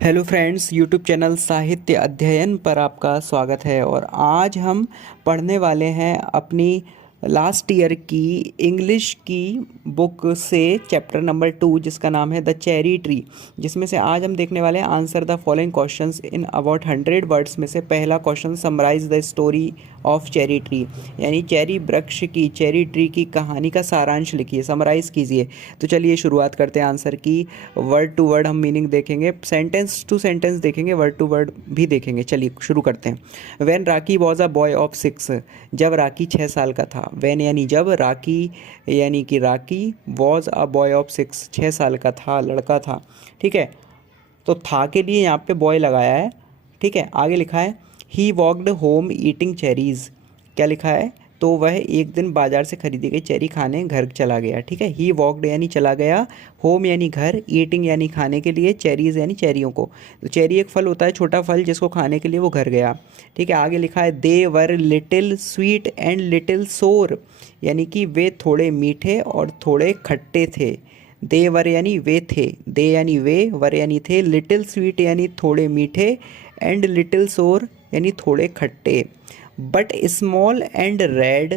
Hello friends, YouTube channel साहित्य अध्ययन पर आपका स्वागत है। और आज हम पढ़ने वाले हैं अपनी लास्ट ईयर की इंग्लिश की बुक से चैप्टर नंबर 2, जिसका नाम है द चेरी ट्री। जिसमें से आज हम देखने वाले हैं answer the following questions in about 100 words. में से पहला question, summarise the story of cherry tree, यानी चेरी वृक्ष की, चेरी ट्री की कहानी का सारांश लिखिए, समराइज कीजिए। तो चलिए शुरुआत करते हैं आंसर की। वर्ड टू वर्ड हम मीनिंग देखेंगे, सेंटेंस टू सेंटेंस देखेंगे, वर्ड टू वर्ड भी देखेंगे। चलिए शुरू करते हैं। When Rocky was a boy of 6, जब राकी 6 साल का था। व्हेन यानी जब, राकी यानी कि राकी, वॉज अ बॉय ऑफ 6 6 साल का था, लड़का था। ठीक है, तो था के लिए यहाँ पे बॉय लगाया है। ठीक है, आगे लिखा है ही वॉकड होम ईटिंग चेरीज़। क्या लिखा है? तो वह एक दिन बाजार से खरीदी गई चेरी खाने घर चला गया। ठीक है, ही वॉकड यानी चला गया, होम यानी घर, ईटिंग यानी खाने के लिए, चेरीज़ यानी चेरियों को। तो चेरी एक फल होता है, छोटा फल, जिसको खाने के लिए वो घर गया। ठीक है, आगे लिखा है they were little sweet and little sour, यानी कि वे थोड़े मीठे और थोड़े खट्टे थे। दे वर यानी वे थे, दे यानी वे, वर यानी थे, लिटिल स्वीट यानी थोड़े मीठे, एंड लिटिल सोर यानी थोड़े खट्टे। बट स्मॉल एंड रेड,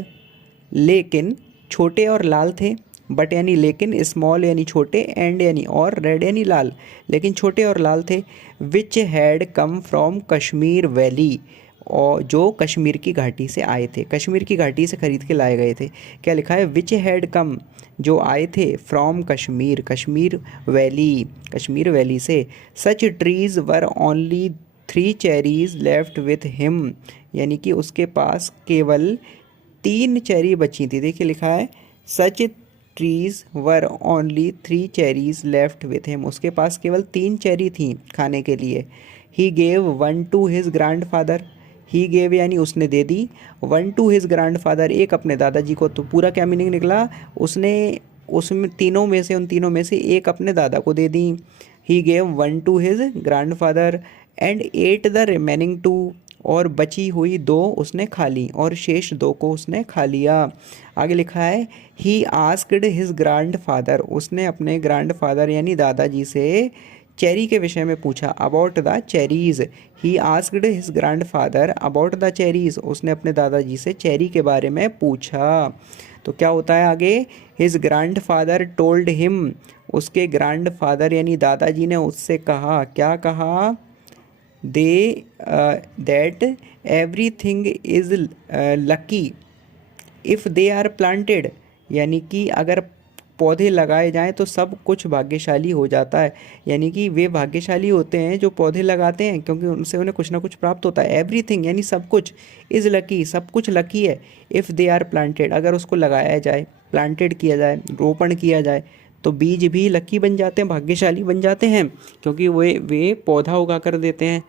लेकिन छोटे और लाल थे। बट यानी लेकिन, स्मॉल यानी छोटे, एंड यानी और, रेड यानी लाल, लेकिन छोटे और लाल थे। Which had come from Kashmir valley, और जो कश्मीर की घाटी से आए थे, कश्मीर की घाटी से खरीद के लाए गए थे। क्या लिखा है? विच हैड कम, जो आए थे, from Kashmir, Kashmir valley, Kashmir valley से। Such trees were only 3 cherries left with him, यानी कि उसके पास केवल 3 चेरी बची थी। देखिए लिखा है such trees were only 3 cherries left with him, उसके पास केवल 3 चेरी थी खाने के लिए। He gave 1 to his grandfather, he gave यानी उसने दे दी, 1 टू हिज ग्रैंड फादर, एक अपने दादाजी को। तो पूरा क्या मीनिंग निकला? उसने उसमें तीनों में से, उन तीनों में से एक अपने दादा को दे दी। He gave 1 to his grandfather and ate the remaining 2, और बची हुई 2 उसने खा ली, और शेष 2 को उसने खा लिया। आगे लिखा है he asked his grand father, उसने अपने ग्रैंड फादर यानी दादाजी से चेरी के विषय में पूछा, about the cherries. He asked his grand father about the cherries, उसने अपने दादाजी से चेरी के बारे में पूछा। तो क्या होता है आगे? His grandfather told him, उसके ग्रैंड फादर यानी दादाजी ने उससे कहा, क्या कहा? They that everything is lucky if they are planted, यानी कि अगर पौधे लगाए जाएं तो सब कुछ भाग्यशाली हो जाता है। यानी कि वे भाग्यशाली होते हैं जो पौधे लगाते हैं, क्योंकि उनसे उन्हें कुछ ना कुछ प्राप्त होता है। एवरीथिंग यानी सब कुछ, इज़ लकी, सब कुछ लकी है। इफ़ दे आर प्लांटेड, अगर उसको लगाया जाए, प्लांटेड किया जाए, रोपण किया जाए, तो बीज भी लकी बन जाते हैं, भाग्यशाली बन जाते हैं, क्योंकि वे पौधा उगा कर देते हैं।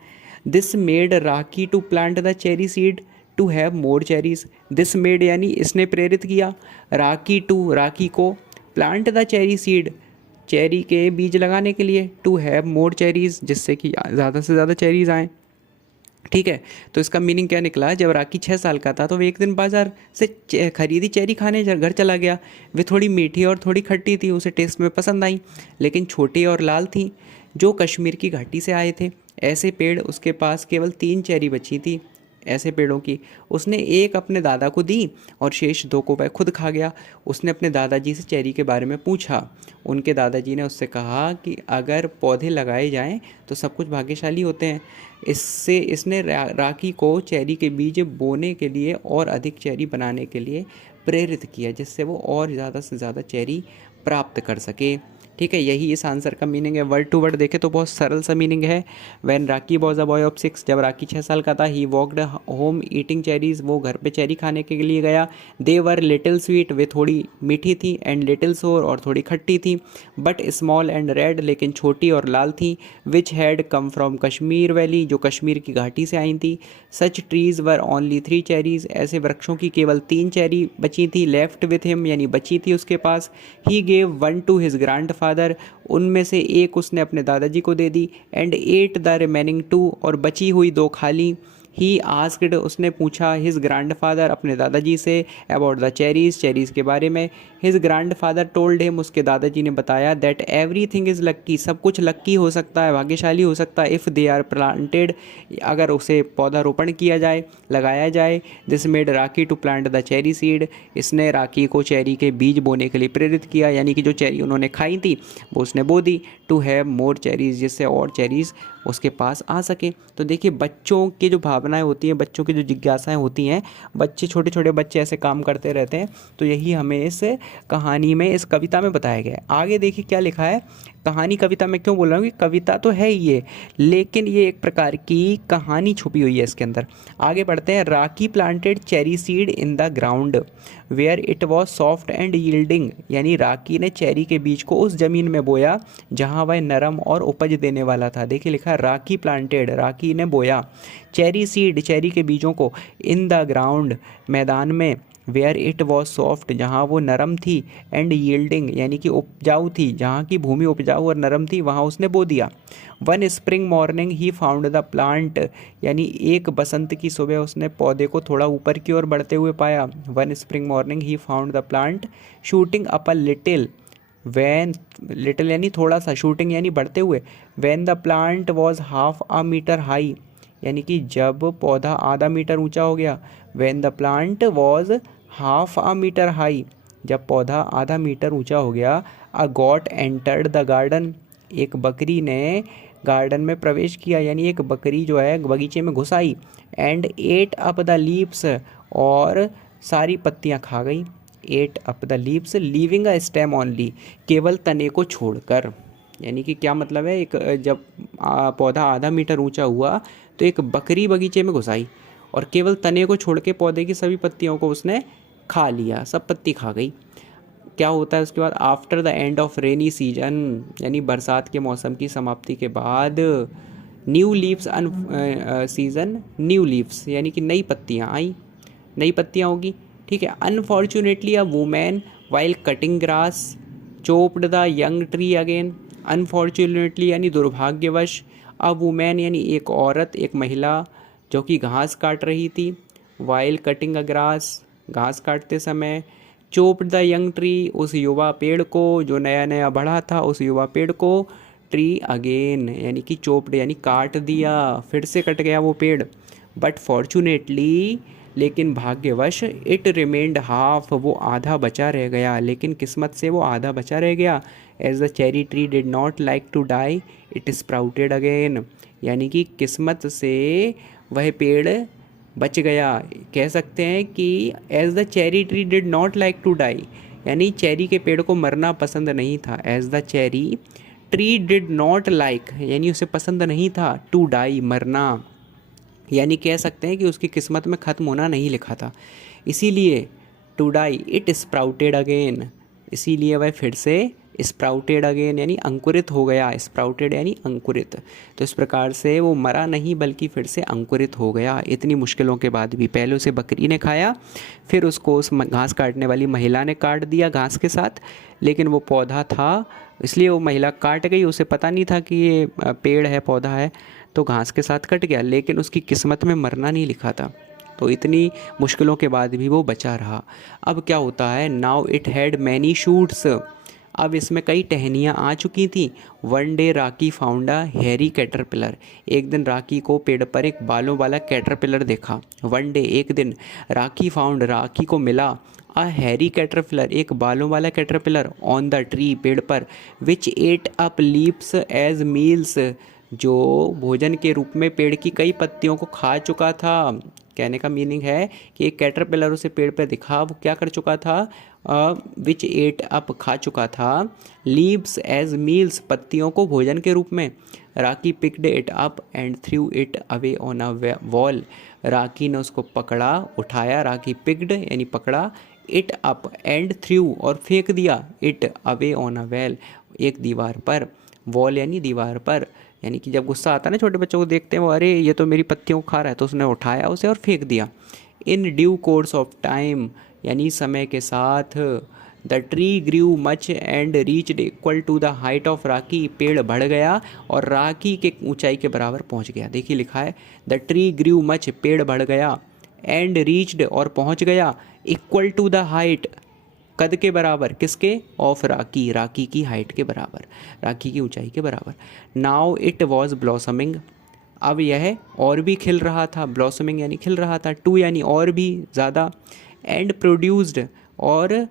This made Rocky to plant the cherry seed to have more cherries. This made यानी इसने प्रेरित किया, राकी टू, राकी को, plant the cherry seed, cherry के बीज लगाने के लिए, टू हैव मोर चेरीज, जिससे कि ज़्यादा से ज़्यादा चेरीज आएँ। ठीक है, तो इसका मीनिंग क्या निकला? जब राकी 6 साल का था तो वे एक दिन बाजार से खरीदी चेरी खाने घर चला गया। वे थोड़ी मीठी और थोड़ी खट्टी थी, उसे टेस्ट में पसंद आई, लेकिन छोटी और लाल थी। जो कश्मीर की घाटी से आए थे, ऐसे पेड़, उसके पास केवल 3 चेरी बची थी। ऐसे पेड़ों की उसने एक अपने दादा को दी, और शेष 2 को वह खुद खा गया। उसने अपने दादाजी से चेरी के बारे में पूछा। उनके दादाजी ने उससे कहा कि अगर पौधे लगाए जाएं तो सब कुछ भाग्यशाली होते हैं। इसने राकी को चेरी के बीज बोने के लिए और अधिक चेरी बनाने के लिए प्रेरित किया, जिससे वो और ज़्यादा से ज़्यादा चेरी प्राप्त कर सके। ठीक है, यही इस आंसर का मीनिंग है। वर्ड टू वर्ड देखें तो बहुत सरल सा मीनिंग है। When Rocky was a boy of 6, जब राकी 6 साल का था। He walked home eating cherries, वो घर पे चेरी खाने के लिए गया। दे वर लिटिल स्वीट, वे थोड़ी मीठी थी, एंड लिटिल सोर, और थोड़ी खट्टी थी। बट स्मॉल एंड रेड, लेकिन छोटी और लाल थी। Which had come from Kashmir valley, जो कश्मीर की घाटी से आई थी। सच ट्रीज़ वर ओनली 3 चेरीज़, ऐसे वृक्षों की केवल 3 चेरी बची थी। लेफ्ट विथ हिम यानी बची थी उसके पास। He gave 1 to his grandfather, उनमें से एक उसने अपने दादाजी को दे दी। एंड एट द रिमेनिंग 2, और बची हुई 2 खा ली। ही आस्क्ड, उसने पूछा हिज ग्रैंडफादर, अपने दादाजी से, अबाउट द चेरीज़, चेरीज़ के बारे में। हिज ग्रैंडफादर टोल्ड हिम, उसके दादाजी ने बताया, दैट एवरीथिंग इज़ लक्की, सब कुछ लक्की हो सकता है, भाग्यशाली हो सकता है, इफ़ दे आर प्लांटेड, अगर उसे पौधारोपण किया जाए, लगाया जाए। This made Rakhi to plant the cherry seed, इसने राखी को चेरी के बीज बोने के लिए प्रेरित किया, यानी कि जो चेरी उन्होंने खाई थी वो उसने बो दी। टू हैव मोर चेरीज़, जिससे और चेरीज़ उसके पास आ सके। तो देखिए बच्चों की जो भावनाएं होती हैं, बच्चों की जो जिज्ञासाएं होती हैं, बच्चे, छोटे छोटे बच्चे ऐसे काम करते रहते हैं। तो यही हमें इस कहानी में, इस कविता में बताया गया है। आगे देखिए क्या लिखा है। कहानी कविता में क्यों बोल रहा हूँ कि कविता तो है ही ये, लेकिन ये एक प्रकार की कहानी छुपी हुई है इसके अंदर। आगे बढ़ते हैं। Rakhi planted cherry seed in the ground where it was soft and yielding, यानी राखी ने चेरी के बीज को उस जमीन में बोया जहाँ वह नरम और उपज देने वाला था। देखिए लिखा है राखी प्लांटेड, राखी ने बोया, चेरी सीड, चेरी के बीजों को, इन द ग्राउंड, मैदान में, वेयर इट वॉज सॉफ्ट, जहाँ वो नरम थी, एंड यील्डिंग, यानी कि उपजाऊ थी, जहाँ की भूमि उपजाऊ और नरम थी वहाँ उसने बो दिया। One spring morning he found the plant, यानी एक बसंत की सुबह उसने पौधे को थोड़ा ऊपर की ओर बढ़ते हुए पाया। One spring morning he found the plant shooting up a little, when, little यानी थोड़ा सा, शूटिंग यानी बढ़ते हुए, when the plant was half a metre high, यानी कि जब पौधा आधा मीटर ऊंचा हो गया। When the plant was half a metre high, जब पौधा आधा मीटर ऊंचा हो गया। A goat entered the garden, एक बकरी ने गार्डन में प्रवेश किया, यानी एक बकरी जो है बगीचे में घुस आई। And ate up the leaves, और सारी पत्तियां खा गई। Ate up the leaves leaving a stem only, केवल तने को छोड़कर, यानी कि क्या मतलब है, एक जब पौधा आधा मीटर ऊंचा हुआ तो एक बकरी बगीचे में घुस आई और केवल तने को छोड़ के पौधे की सभी पत्तियों को उसने खा लिया, सब पत्ती खा गई। क्या होता है उसके बाद, after the end of rainy season, यानी बरसात के मौसम की समाप्ति के बाद, new leaves, season new leaves, यानी कि नई पत्तियाँ आई, नई पत्तियाँ होगी, ठीक है। Unfortunately a women while cutting grass chopped the young tree again, unfortunately यानी दुर्भाग्यवश, अ वुमेन यानी एक औरत, एक महिला जो कि घास काट रही थी, वाइल कटिंग अ ग्रास, घास काटते समय, चोप्ड द यंग ट्री, उस युवा पेड़ को जो नया नया बढ़ा था, उस युवा पेड़ को, ट्री अगेन यानी कि चोप्ड यानी काट दिया, फिर से कट गया वो पेड़। बट फॉर्चुनेटली, लेकिन भाग्यवश, इट रिमेंड हाफ, वो आधा बचा रह गया, लेकिन किस्मत से वो आधा बचा रह गया। As the cherry tree did not like to die it sprouted again, यानी कि किस्मत से वह पेड़ बच गया। कह सकते हैं कि as the cherry tree did not like to die, यानी चेरी के पेड़ को मरना पसंद नहीं था। As the cherry tree did not like, यानी उसे पसंद नहीं था, टू डाई, मरना, यानी कह सकते हैं कि उसकी किस्मत में ख़त्म होना नहीं लिखा था, इसीलिए to die it sprouted again, इसीलिए वह फिर से स्प्राउटेड अगेन यानी अंकुरित हो गया, स्प्राउटेड यानी अंकुरित। तो इस प्रकार से वो मरा नहीं बल्कि फिर से अंकुरित हो गया इतनी मुश्किलों के बाद भी। पहले उसे बकरी ने खाया, फिर उसको उस घास काटने वाली महिला ने काट दिया घास के साथ, लेकिन वो पौधा था इसलिए वो महिला काट गई, उसे पता नहीं था कि ये पेड़ है, पौधा है, तो घास के साथ कट गया, लेकिन उसकी किस्मत में मरना नहीं लिखा था। तो इतनी मुश्किलों के बाद भी वो बचा रहा। अब क्या होता है, now it had many shoots, अब इसमें कई टहनियाँ आ चुकी थी। One day Rocky found a hairy caterpillar, एक दिन राकी को पेड़ पर एक बालों वाला कैटरपिलर देखा। वन डे, एक दिन, राकी फाउंड, राकी को मिला, अ हैरी कैटरपिलर, एक बालों वाला कैटरपिलर, ऑन द ट्री, पेड़ पर, which ate up leaves as meals, जो भोजन के रूप में पेड़ की कई पत्तियों को खा चुका था। कहने का मीनिंग है कि एक कैटरपिलर उसे पेड़ पर दिखा, वो क्या कर चुका था, विच एट अप, खा चुका था, लीव्स एज मील्स, पत्तियों को भोजन के रूप में। Raki picked it up and threw it away on a wall, Raki ने उसको पकड़ा, उठाया, राकी पिक्ड यानी पकड़ा, इट अप एंड थ्रू और फेंक दिया, it away on a well, एक दीवार पर, वॉल यानी दीवार पर, यानी कि जब गुस्सा आता है ना छोटे बच्चों को देखते हैं वो, अरे ये तो मेरी पत्तियों को खा रहा है, तो उसने उठाया उसे और फेंक दिया। In due course of time, यानी समय के साथ, the tree grew much and reached equal to the height of Raki, पेड़ बढ़ गया और राकी के ऊंचाई के बराबर पहुंच गया। देखिए लिखा है द ट्री ग्रू मच, पेड़ बढ़ गया, एंड रीच्ड और पहुंच गया, इक्वल टू द हाइट कद के बराबर, किसके, ऑफ राकी, राकी की हाइट के बराबर, राकी की ऊंचाई के बराबर। नाउ इट वॉज ब्लॉसमिंग, अब यह और भी खिल रहा था, ब्लॉसमिंग यानी खिल रहा था, टू यानी और भी ज़्यादा, एंड प्रोड्यूस्ड और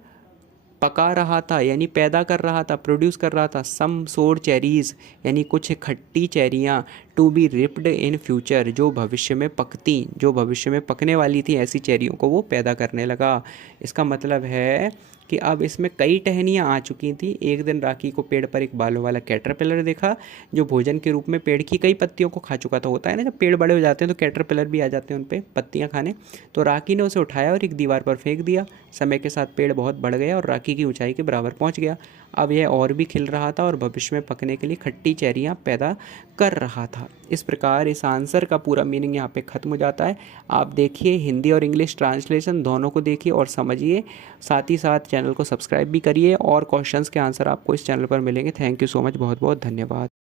पका रहा था यानी पैदा कर रहा था, प्रोड्यूस कर रहा था, सम सोर चेरीज़ यानी कुछ खट्टी चेरियाँ, to be ripped in future, जो भविष्य में पकती, जो भविष्य में पकने वाली थी ऐसी चेरियों को वो पैदा करने लगा। इसका मतलब है कि अब इसमें कई टहनियाँ आ चुकी थी। एक दिन राकी को पेड़ पर एक बालों वाला कैटरपिलर देखा जो भोजन के रूप में पेड़ की कई पत्तियों को खा चुका था। होता है ना, जब पेड़ बड़े हो जाते हैं तो कैटरपिलर भी आ जाते हैं उन पर पत्तियाँ खाने। तो राकी ने उसे उठाया और एक दीवार पर फेंक दिया। समय के साथ पेड़ बहुत बढ़ गया और राकी की ऊंचाई के बराबर पहुंच गया। अब यह और भी खिल रहा था और भविष्य में पकने के लिए खट्टी चेरियां पैदा कर रहा था। इस प्रकार इस आंसर का पूरा मीनिंग यहाँ पे ख़त्म हो जाता है। आप देखिए हिंदी और इंग्लिश ट्रांसलेशन दोनों को देखिए और समझिए, साथ ही साथ चैनल को सब्सक्राइब भी करिए और क्वेश्चंस के आंसर आपको इस चैनल पर मिलेंगे। थैंक यू सो मच, बहुत बहुत धन्यवाद।